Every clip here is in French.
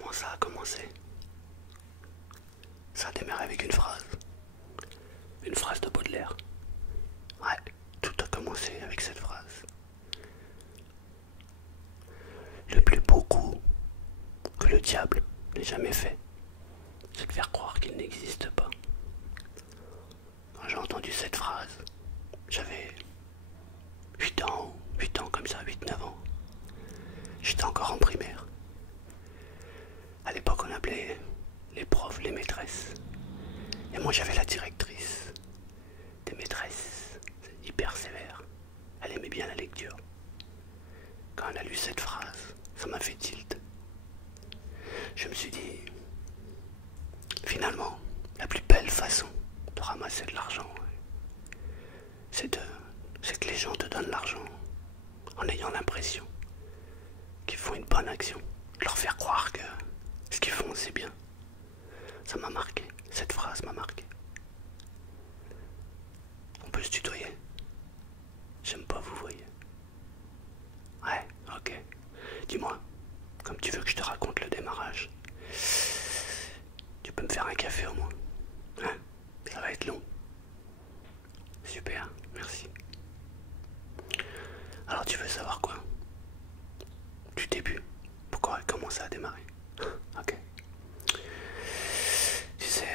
Comment ça a commencé? Ça a démarré avec une phrase. Une phrase de Baudelaire. Ouais, tout a commencé avec cette phrase. Le plus beau coup que le diable n'ait jamais fait, c'est de faire croire qu'il n'existe pas. Quand j'ai entendu cette phrase, j'avais 8 ans comme ça, 8 9 ans. J'étais encore en primaire. À l'époque, on appelait les profs les maîtresses. Et moi, j'avais la directrice des maîtresses, hyper sévère. Elle aimait bien la lecture. Quand elle a lu cette phrase, ça m'a fait tilt. Je me suis dit, finalement, la plus belle façon de ramasser de l'argent, c'est que les gens te donnent l'argent en ayant l'impression qu'ils font une bonne action. Leur faire croire que ce qu'ils font, c'est bien. Ça m'a marqué. Cette phrase m'a marqué. On peut se tutoyer? J'aime pas vous voyez. Ouais, ok. Dis-moi, comme tu veux que je te raconte le démarrage, tu peux me faire un café au moins? Hein? Ça va être long. Super, merci. Alors tu veux savoir quoi? Du début. Pourquoi et comment ça a démarré? Ok. Tu sais,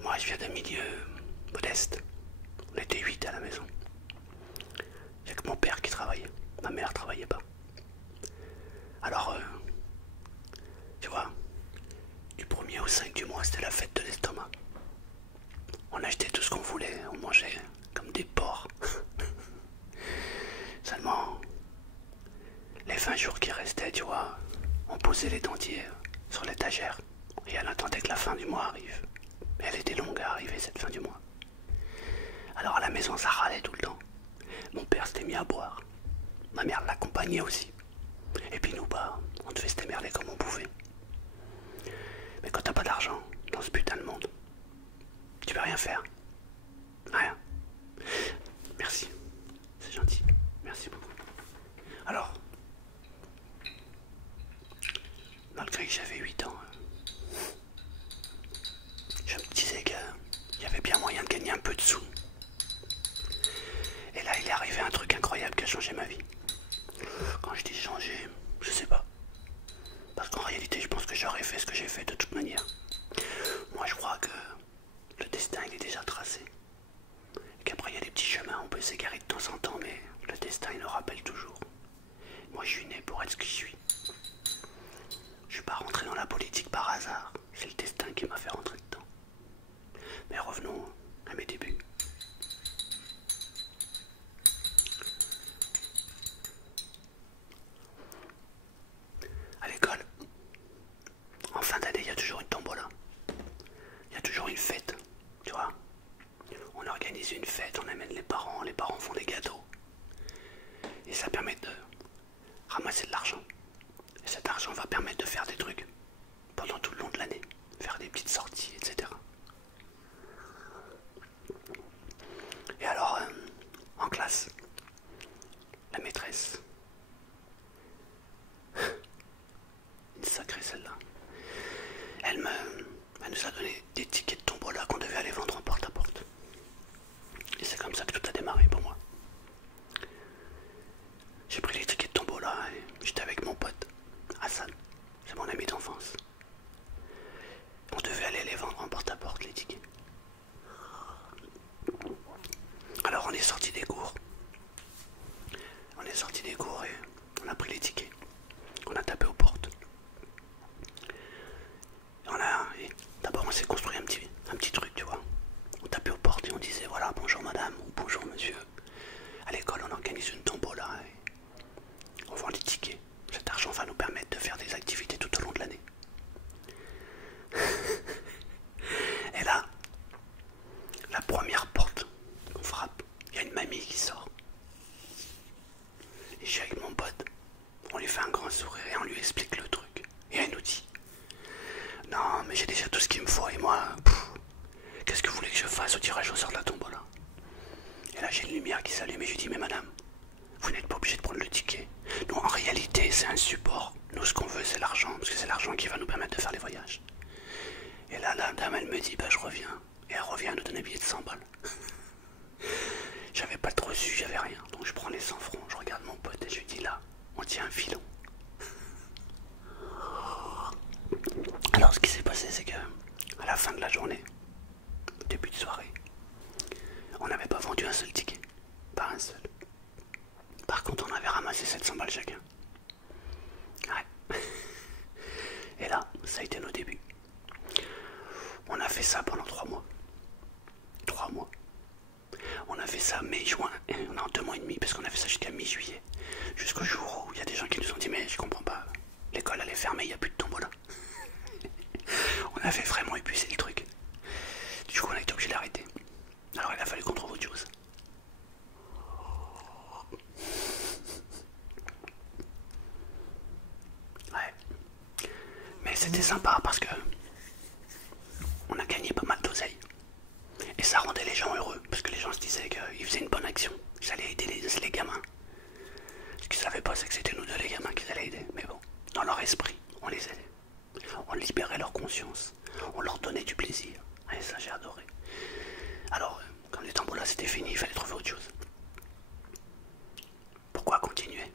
moi je viens d'un milieu modeste. On était 8 à la maison. Il n'y a que mon père qui travaillait. Ma mère travaillait pas. Alors, tu vois, du 1er au 5 du mois, c'était la fête de l'estomac. On achetait tout ce qu'on voulait, on mangeait comme des porcs. Seulement, les 20 jours qui restaient, tu vois, on posait les dentiers sur l'étagère et elle attendait que la fin du mois arrive. Mais elle était longue à arriver cette fin du mois. Alors à la maison, ça râlait tout le temps. Mon père s'était mis à boire. Ma mère l'accompagnait aussi. Et puis nous, bah, on devait se démerder comme on pouvait. Mais quand t'as pas d'argent dans ce putain de monde, tu peux rien faire. Rien. Merci. C'est gentil. Merci beaucoup. Alors, malgré que j'avais 8 ans, je me disais qu'il y avait bien moyen de gagner un peu de sous. Et là, il est arrivé un truc incroyable qui a changé ma vie. Quand je dis changer, je sais pas. Parce qu'en réalité, je pense que j'aurais fait ce que j'ai fait de toute manière. Moi, je crois que le destin, il est déjà tracé. Et qu'après, il y a des petits chemins, on peut s'égarer de temps en temps, mais le destin, il le rappelle toujours. Moi, je suis né pour être ce que je suis. Je suis pas rentré dans la politique par hasard. C'est le destin qui m'a fait rentrer dedans. Mais revenons à mes débuts. À l'école, en fin d'année, il y a toujours une tombola. Il y a toujours une fête, tu vois. On organise une fête, on amène les parents font des gâteaux. Et ça permet de ramasser de l'argent. Et cet argent va permettre de faire des trucs pendant tout le long de l'année. Faire des petites sorties, etc. Et alors, en classe, la maîtresse, une sacrée celle-là, elle nous a donné des tickets de tombola qu'on devait aller vendre en porte-à-porte. Et c'est comme ça que tout a démarré pour moi. J'ai pris les tickets de tombola et j'étais avec mon pote, Hassan, c'est mon ami d'enfance. On devait aller les vendre en porte-à-porte, les tickets. Alors on est sorti des cours. contre, on avait ramassé 700 balles chacun. Ouais. Et là, ça a été nos débuts. On a fait ça pendant 3 mois. 3 mois. On a fait ça mai, juin, et on a en 2 mois et demi, parce qu'on a fait ça jusqu'à mi-juillet. Jusqu'au jour où il y a des gens qui nous ont dit, mais je comprends pas, l'école elle est fermée, il n'y a plus de tombola. On avait vraiment épuisé le truc. Du coup, on a été obligé d'arrêter. Alors il a fallu qu'on trouve autre chose. Ouais. Mais c'était sympa parce que on a gagné pas mal d'oseille. Et ça rendait les gens heureux, parce que les gens se disaient qu'ils faisaient une bonne action. Ils allaient aider les gamins. Ce qu'ils savaient pas, c'est que c'était nous deux les gamins qu'ils allaient aider. Mais bon, dans leur esprit, on les aidait. On libérait leur conscience. On leur donnait du plaisir. Et ça, j'ai adoré. Alors, comme les tambours là c'était fini, il fallait trouver autre chose. Pourquoi continuer?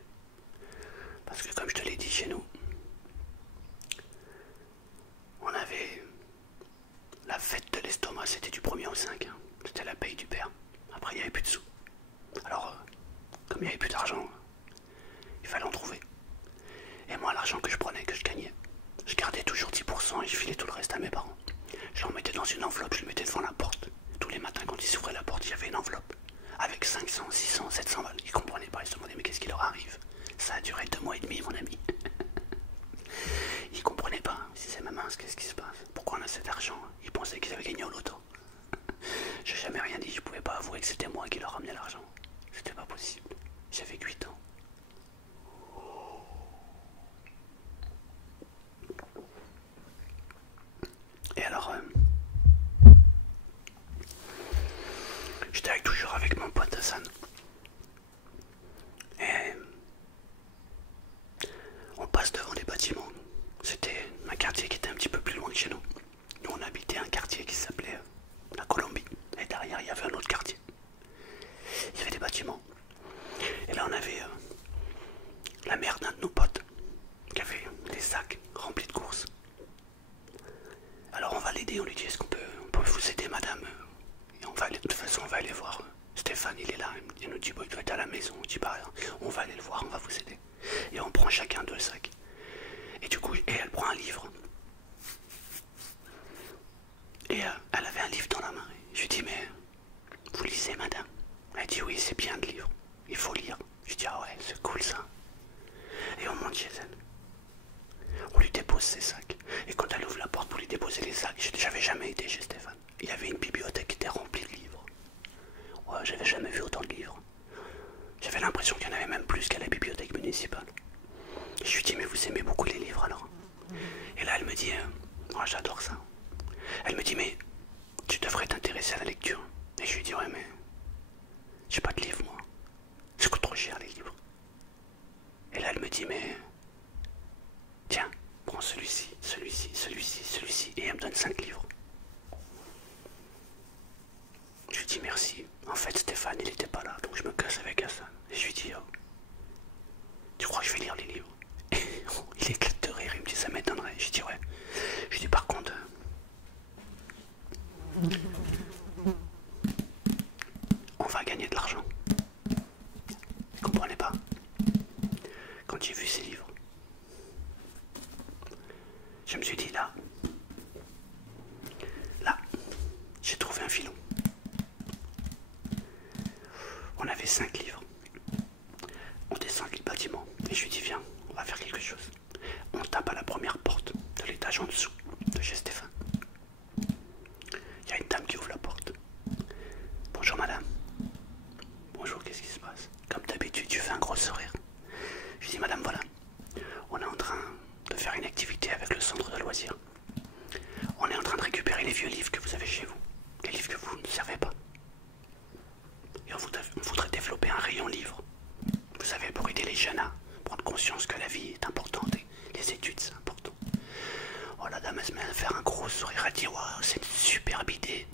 Parce que comme je te l'ai dit chez nous, on avait la fête de l'estomac, c'était du 1er au 5. Hein. C'était la paye du père. Après, il n'y avait plus de sous. Alors, comme il n'y avait plus d'argent, il fallait en trouver. Et moi, l'argent que je prenais, que je gagnais, je gardais toujours 10% et je filais tout le reste à mes parents. Je le mettais dans une enveloppe, je le mettais devant la porte. Tous les matins, quand ils s'ouvraient la porte, il y avait une enveloppe. Avec 500, 600, 700 balles. Ils comprenaient pas, ils se demandaient mais qu'est-ce qui leur arrive? Ça a duré 2 mois et demi, mon ami. Ils comprenaient pas. Ils disaient mais mince, qu'est-ce qui se passe? Pourquoi on a cet argent? Ils pensaient qu'ils avaient gagné au loto. J'ai jamais rien dit, je pouvais pas avouer que c'était moi qui leur ramenais l'argent. C'était pas possible. J'avais 8 ans. Et alors, j'étais toujours avec mon pote Hassan. Et on passe devant des bâtiments. C'était un quartier qui était un petit peu plus loin que chez nous. Nous, on habitait un quartier qui s'appelait la Colombie. Et derrière, il y avait un autre quartier. Il y avait des bâtiments. Et là, on avait la mère d'un de nos potes qui avait des sacs remplis de courses. Alors, on va l'aider. On lui dit, est-ce qu'on peut vous aider, madame? Et de toute façon, on va aller voir Stéphane, il est là. Il nous dit, bon, il doit être à la maison. On dit, bah, on va aller le voir, on va vous aider. Et on prend chacun 2 sacs. Et du coup, elle prend un livre. Et elle avait un livre dans la main. Je lui dis, mais vous lisez, madame? Elle dit, oui, c'est bien le livre. Il faut lire. Je dis, ah ouais, c'est cool ça. Et on monte chez elle. On lui dépose ses sacs. Et quand elle ouvre la porte pour lui déposer les sacs, j'avais jamais été chez Stéphane. Il y avait une bibliothèque qui était remplie de livres. Ouais, j'avais jamais vu autant de livres. J'avais l'impression qu'il y en avait même plus qu'à la bibliothèque municipale. Et je lui dis, mais vous aimez beaucoup les livres alors? Et là, elle me dit, oh, j'adore ça. Elle me dit, mais tu devrais t'intéresser à la lecture. Et je lui dis, ouais, mais j'ai pas de livre, moi. Ça coûte trop cher, les livres. Et là, elle me dit, mais tiens, prends celui-ci, celui-ci, celui-ci, celui-ci. Et elle me donne 5 livres. Je lui dis merci. En fait, Stéphane, il était pas là, donc je me casse avec Hassan. Et je lui dis, oh, tu crois que je vais lire les livres? Et il éclate de rire, il me dit, ça m'étonnerait. Je lui dis, ouais. Je lui dis, par contre, on va gagner de l'argent. Vous comprenez pas? Quand j'ai vu ces livres, je me suis dit, là, j'ai trouvé un filon. On avait 5 livres. On descend du bâtiment et je lui dis, viens, on va faire quelque chose. On tape à la première porte de l'étage en dessous de chez Stéphane. Il y a une dame qui ouvre la porte. Bonjour madame. Bonjour, qu'est-ce qui se passe? Comme d'habitude, tu fais un gros sourire. Je lui dis, madame, voilà, on est en train de faire une activité avec le centre de loisirs. On est en train de récupérer les vieux livres que vous avez chez vous. Les livres que vous ne servez pas. Et on voudrait développer un rayon livre. Vous savez, pour aider les jeunes à prendre conscience que la vie est importante et les études c'est important. Oh, la dame elle se met à faire un gros sourire, elle dit, waouh, c'est une superbe idée.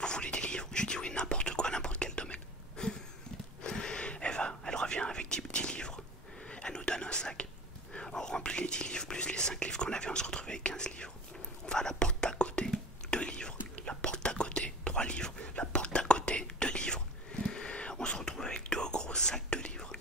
Vous voulez des livres? Je dis oui, n'importe quoi, n'importe quel domaine. Elle revient avec 10 petits livres. Elle nous donne un sac. On remplit les 10 livres plus les 5 livres qu'on avait, on se retrouve avec 15 livres. On va à la porte d'à côté, 2 livres. La porte d'à côté, 3 livres. La porte d'à côté, 2 livres. On se retrouve avec 2 gros sacs de livres.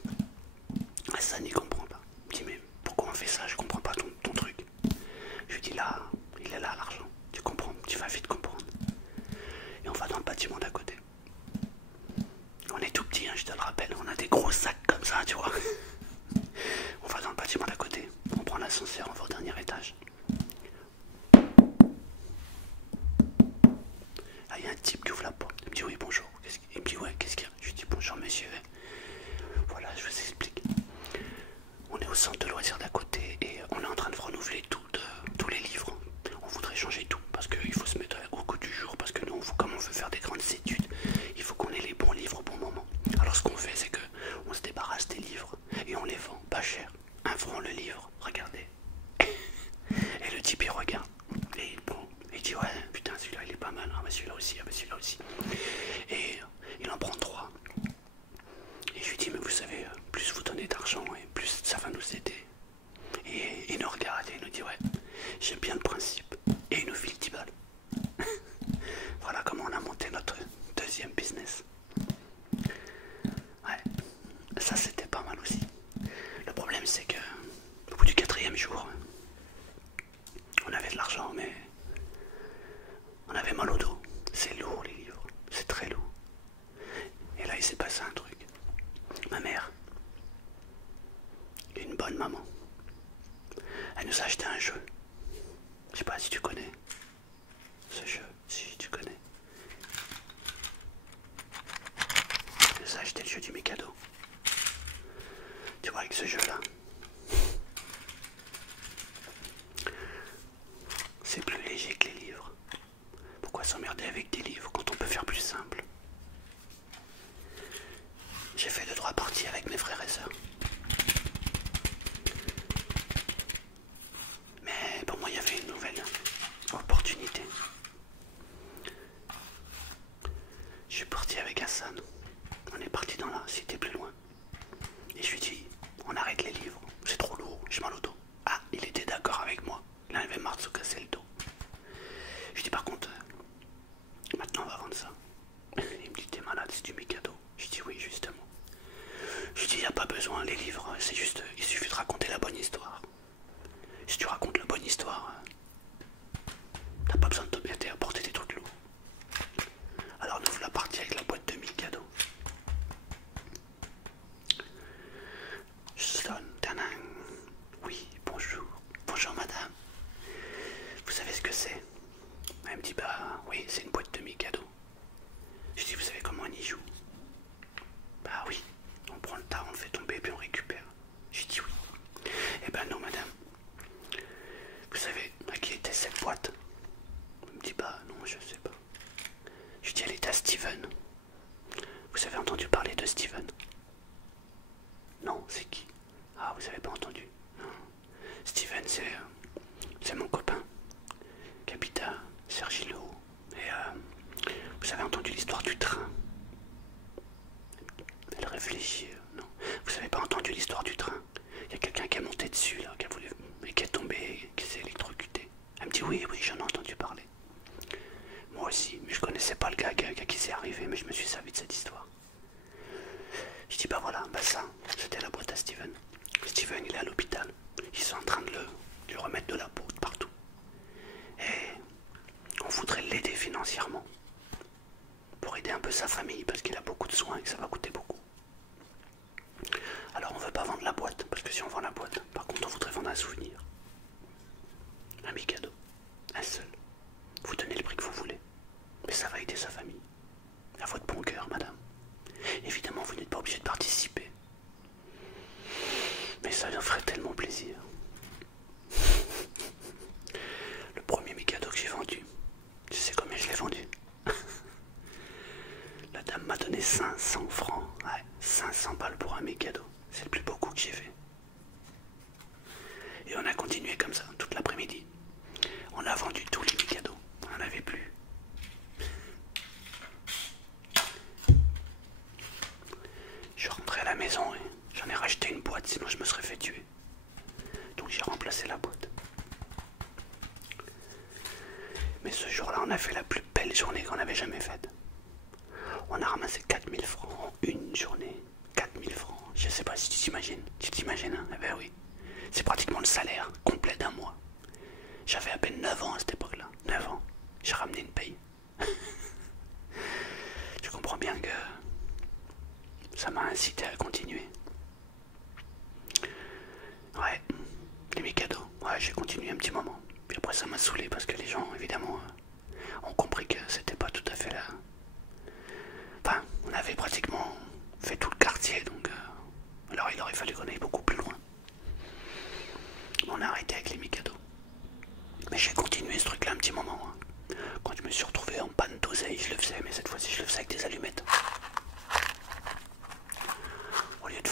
dit, mais vous savez, plus vous donnez d'argent et plus ça va nous aider. Et il nous regarde et il nous dit, ouais, j'aime bien le principe. Et il nous file 10 balles. Voilà comment on a monté notre deuxième business. Ouais, ça c'était pas mal aussi. Le problème c'est que au bout du 4e jour, on avait de l'argent mais on avait mal au dos. C'est lourd les livres, c'est très lourd. Et là il s'est passé un truc. Ma mère, une bonne maman, elle nous a acheté un jeu. Je sais pas si tu connais ce jeu, si tu connais. Elle nous a acheté le jeu du Mikado. Tu vois, avec ce jeu-là, c'est plus léger que les livres. Pourquoi s'emmerder avec des livres quand on peut faire plus simple? J'ai fait 2-3 parties avec mes frères et sœurs. Mais pour moi, il y avait une nouvelle opportunité. Je suis parti avec Hassan. On est parti dans la cité plus loin. Et je lui ai dit, on arrête les livres. C'est trop lourd, j'ai mal au dos. Ah, il était d'accord avec moi. Il en avait marre de se casser le dos. Je lui dis par contre, maintenant on va vendre ça. Il me dit, t'es malade, c'est du Mikado. Je dis oui, justement. Je lui dis, il n'y a pas besoin, les livres, c'est juste, il suffit de raconter la bonne histoire. Si tu racontes la bonne histoire, t'as pas besoin de t'embêter à porter des trucs lourds. Alors nous voilà partis avec la boîte de Mikado. Je sonne, tanin. Oui, bonjour. Bonjour madame. Vous savez ce que c'est? Elle me dit, bah oui, c'est une boîte de Mikado. Je dis, vous savez comment on y joue? Bah oui, on prend le tas, on le fait tomber puis on récupère. J'ai dit oui. Eh ben non madame. Vous savez à qui était cette boîte? Elle me dit, bah non, je sais pas. Je dis, elle est à Steven. Vous avez entendu parler de Steven? Non, c'est qui? Ah, vous avez pas entendu? Non. Steven, c'est mon copain qui habite à Sergilo. Et vous avez entendu l'histoire du train? Elle réfléchit. Non. Vous avez pas entendu l'histoire du train? Il y a quelqu'un qui est monté dessus là, qui a voulu, et qui est tombé, qui s'est électrocuté. Elle me dit oui, oui, j'en ai entendu parler. Moi aussi, mais je connaissais pas le gars qui s'est arrivé, mais je me suis servi de cette histoire. Je dis bah voilà, bah ça, c'était la boîte à Steven. Steven, il est à l'hôpital. Ils sont en train de lui remettre de la peau partout. Et on voudrait l'aider financièrement. Pour aider un peu sa famille, parce qu'il a beaucoup de soins et que ça va coûter beaucoup. Alors on veut pas vendre la boîte, parce que si on vend la boîte, par contre on voudrait vendre un souvenir. Un Mikado. Un seul. Vous donnez le prix que vous voulez. Mais ça va aider sa famille. À votre bon cœur, madame. Évidemment, vous n'êtes pas obligé de participer. Mais ça leur ferait tellement plaisir. Le premier Mikado que j'ai vendu, tu sais combien je l'ai vendu? La dame m'a donné 500 francs. Ouais, 500 balles pour un Mikado. C'est le plus beau coup que j'ai fait. Et on a continué comme ça toute l'après-midi. On a vendu tous les Mikado. On n'en avait plus. Je suis rentré à la maison et j'en ai racheté une boîte, sinon je me serais fait tuer. Donc j'ai remplacé la boîte. Mais ce jour-là, on a fait la plus belle journée qu'on avait jamais faite. On a ramassé 4000 francs en une journée. 4000 francs. Je sais pas si tu t'imagines. Tu t'imagines, hein? Eh ben oui. C'est pratiquement le salaire complet d'un mois. J'avais à peine 9 ans à cette époque-là. 9 ans. J'ai ramené une paye. Je comprends bien que ça m'a incité à continuer. Ouais. Les Mikado. Ouais, j'ai continué un petit moment. Puis après ça m'a saoulé parce que les gens, évidemment, ont compris que c'était pas tout à fait là. Enfin, on avait pratiquement fait tout le quartier, donc alors il aurait fallu qu'on aille beaucoup plus loin. On a arrêté avec les Mikado. Mais j'ai continué ce truc-là un petit moment. Hein. Quand je me suis retrouvé en panne d'oseille, je le faisais, mais cette fois-ci je le faisais avec des allumettes. Au lieu de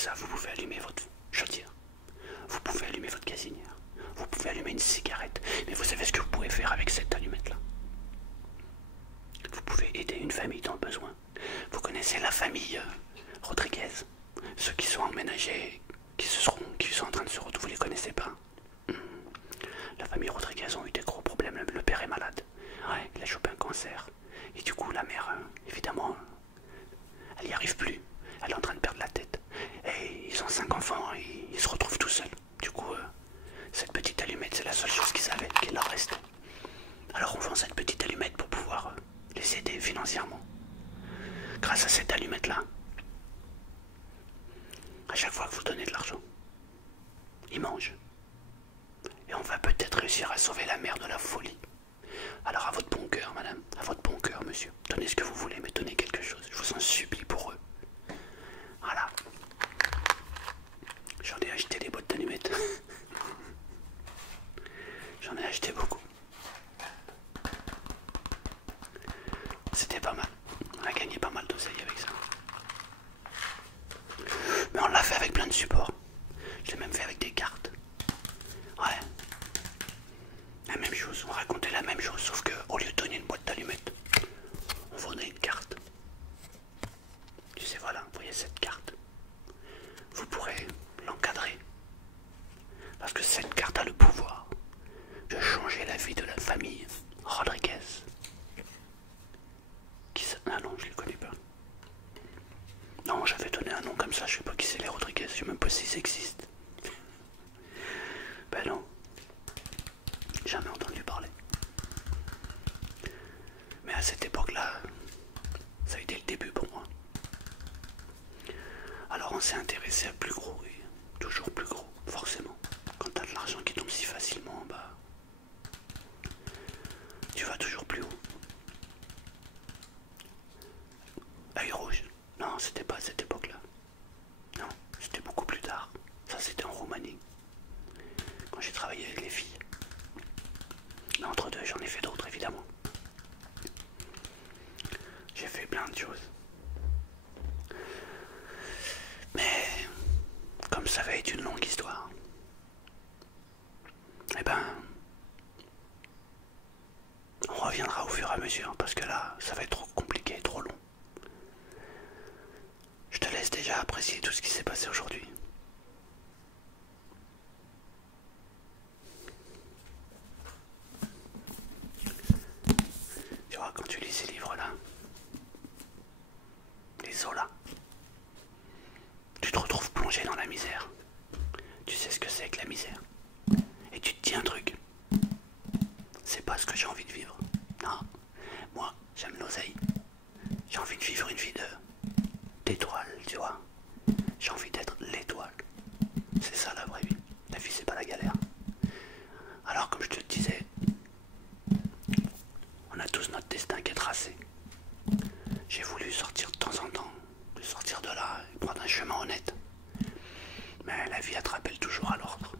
ça, vous pouvez allumer votre chaudière, vous pouvez allumer votre gazinière, vous pouvez allumer une cigarette. Mais vous savez ce que vous pouvez faire avec cette allumette-là? Vous pouvez aider une famille dans le besoin. Vous connaissez la famille Rodriguez, ceux qui sont emménagés, qui sont en train de se retrouver, vous les connaissez pas? La famille Rodriguez ont eu des gros problèmes, le père est malade, ouais, il a chopé un cancer. Et du coup la mère, évidemment, elle n'y arrive plus, elle est en train de perdre la tête. Et ils ont 5 enfants et ils se retrouvent tout seuls. Du coup, cette petite allumette, c'est la seule chose qu'ils avaient, qu'il leur reste. Alors on vend cette petite allumette pour pouvoir les aider financièrement. Grâce à cette allumette-là, à chaque fois que vous donnez de l'argent, ils mangent. Et on va peut-être réussir à sauver la mère de la folie. Alors à votre bon cœur, madame, à votre bon cœur, monsieur, donnez ce que vous voulez, mais donnez quelque chose. Je vous en supplie pour eux. Voilà. J'en ai acheté des boîtes d'allumettes. J'en ai acheté beaucoup. C'était pas mal. On a gagné pas mal d'oseille avec ça. Mais on l'a fait avec plein de supports. Je l'ai même fait avec des cartes. Ouais. La même chose, on racontait la même chose, sauf que au lieu de donner une boîte d'allumettes, on vendait une carte. Tu sais, voilà, vous voyez cette carte. Vous pourrez l'encadrer. Parce que cette carte a le pouvoir de changer la vie de la famille Rodriguez. Ah non, je les connais pas. Non, j'avais donné un nom comme ça, je sais pas qui c'est les Rodriguez, je sais même pas s'ils existent. Ben non. Jamais entendu parler. Mais à cette époque-là, ça a été le début pour moi. Alors on s'est intéressé à plus gros, et toujours plus gros, forcément. Quand t'as de l'argent qui tombe si facilement, bah, tu vas toujours plus haut. Œil rouge. Non, c'était pas à cette époque-là. Non, c'était beaucoup plus tard. Ça, c'était en Roumanie. Quand j'ai travaillé avec les filles. Mais entre deux, j'en ai fait d'autres, évidemment. J'ai fait plein de choses. Mais, comme ça va être une longue histoire, eh ben, on reviendra au fur et à mesure, parce que là, ça va être trop compliqué, trop long. Je te laisse déjà apprécier tout ce qui s'est passé aujourd'hui. Tu vois, quand tu lis ces livres-là, les Zola, tu te retrouves plongé dans la misère. Tu sais ce que c'est que la misère. Et tu te dis un truc. C'est pas ce que j'ai envie de vivre. Non, moi, j'aime l'oseille. J'ai envie de vivre une vie d'étoile, tu vois. J'ai envie d'être l'étoile. C'est ça la vraie vie. La vie, c'est pas la galère. Alors, comme je te le disais, on a tous notre destin qui est tracé. J'ai voulu sortir de temps en temps, de sortir de là et prendre un chemin honnête. Mais la vie, elle te rappelle toujours à l'ordre.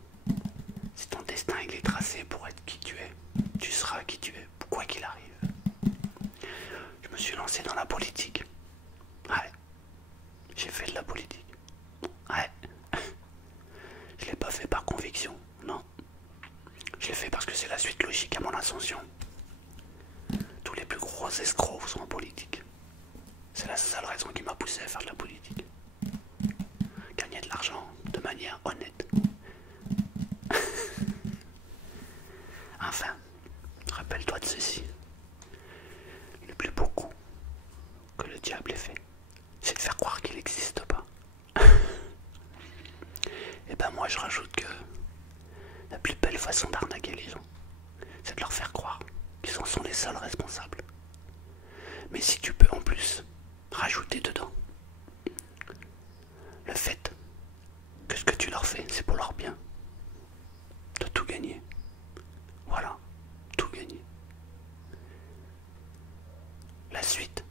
Si ton destin il est tracé pour être qui tu es, tu seras qui tu es, quoi qu'il arrive. Je me suis lancé dans la politique. Ouais. J'ai fait de la politique. Ouais. Je l'ai pas fait par conviction, non. Je l'ai fait parce que c'est la suite logique à mon ascension. Tous les plus gros escrocs sont en politique. C'est la seule raison qui m'a poussé à faire de la politique. Gagner de l'argent de manière honnête. Enfin, rappelle-toi de ceci. Le plus beau coup que le diable ait fait, c'est de faire croire qu'il n'existe pas. Et ben moi je rajoute que la plus belle façon d'arnaquer les gens, c'est de leur faire croire qu'ils en sont les seuls responsables. Mais si tu peux en plus rajouter dedans le fait que ce que tu leur fais, c'est pour leur bien, de tout gagner. Voilà, tout gagner. La suite,